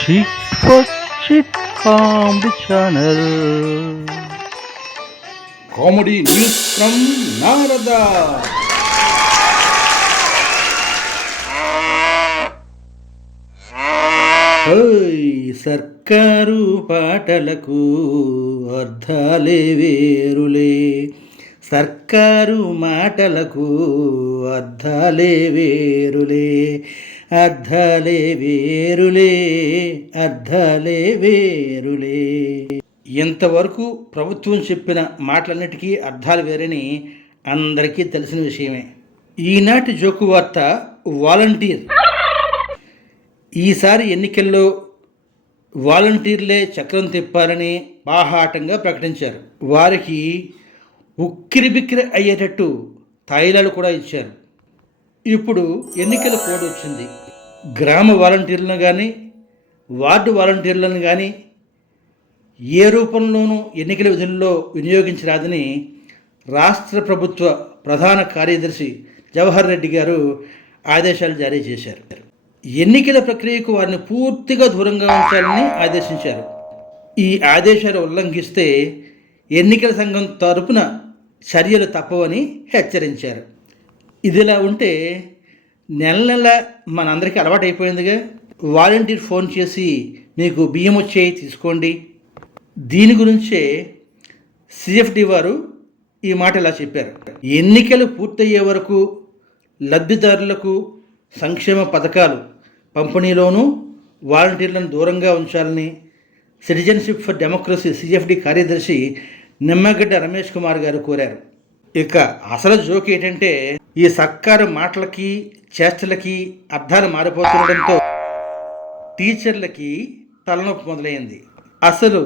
Chit for Chit Comedy Channel. Comedy news from Narada. సర్కారు పాటలకు అర్థాలే వేరులే, సర్కారు మాటలకు అర్థాలే వేరులే, అర్థాలే వేరులే, అర్థాలే వేరులే. ఇంతవరకు ప్రభుత్వం చెప్పిన మాటలన్నిటికీ అర్థాలు వేరని అందరికీ తెలిసిన విషయమే. ఈనాటి జోకు వార్త వాలంటీర్. ఈసారి ఎన్నికల్లో వాలంటీర్లే చక్రం తిప్పాలని బాహాటంగా ప్రకటించారు. వారికి ఉక్కిరిబిక్కిరి అయ్యేటట్టు తాయిలాలు కూడా ఇచ్చారు. ఇప్పుడు ఎన్నికల కోడ్ వచ్చింది. గ్రామ వాలంటీర్లను కానీ వార్డు వాలంటీర్లను కానీ ఏ రూపంలోనూ ఎన్నికల విధుల్లో వినియోగించరాదని రాష్ట్ర ప్రభుత్వ ప్రధాన కార్యదర్శి జవహర్ రెడ్డి గారు ఆదేశాలు జారీ చేశారు. ఎన్నికల ప్రక్రియకు వారిని పూర్తిగా దూరంగా ఉంచాలని ఆదేశించారు. ఈ ఆదేశాలు ఉల్లంఘిస్తే ఎన్నికల సంఘం తరపున చర్యలు తప్పవని హెచ్చరించారు. ఇదిలా ఉంటే నెల మనందరికీ అలవాటు అయిపోయిందిగా, వాలంటీర్ ఫోన్ చేసి మీకు బియ్యం వచ్చాయి తీసుకోండి. దీని గురించే సిఎఫ్డి వారు ఈ మాట ఇలా చెప్పారు. ఎన్నికలు పూర్తయ్యే వరకు లబ్ధిదారులకు సంక్షేమ పథకాలు పంపిణీలోనూ వాలంటీర్లను దూరంగా ఉంచాలని సిటిజన్షిప్ ఫర్ డెమోక్రసీ సిఎఫ్డి కార్యదర్శి నిమ్మగడ్డ రమేష్ కుమార్ గారు కోరారు. ఇక అసలు జోక్ ఏంటంటే, ఈ సర్కారు మాటలకి చేష్టలకి అర్థాలు మారిపోతుండడంతో టీచర్లకి తలనొప్పి మొదలైంది. అసలు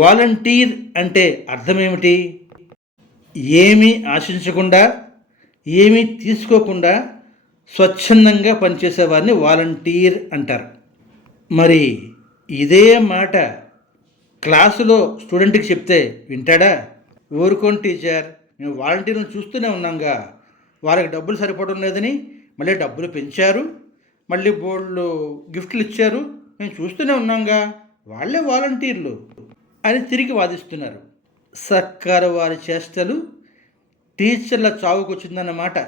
వాలంటీర్ అంటే అర్థమేమిటి? ఏమీ ఆశించకుండా ఏమీ తీసుకోకుండా స్వచ్ఛందంగా పనిచేసేవారిని వాలంటీర్ అంటారు. మరి ఇదే మాట క్లాసులో స్టూడెంట్కి చెప్తే వింటాడా? ఊరుకోండి టీచర్, మేము వాలంటీర్లను చూస్తూనే ఉన్నాంగా, వారికి డబ్బులు సరిపోవడం లేదని మళ్ళీ డబ్బులు పెంచారు, మళ్ళీ బోర్డులు గిఫ్ట్లు ఇచ్చారు, మేము చూస్తూనే ఉన్నాంగా, వాళ్ళే వాలంటీర్లు అని తిరిగి వాదిస్తున్నారు. సర్కారు వారి చేష్టలు టీచర్ల చావుకొచ్చిందన్నమాట.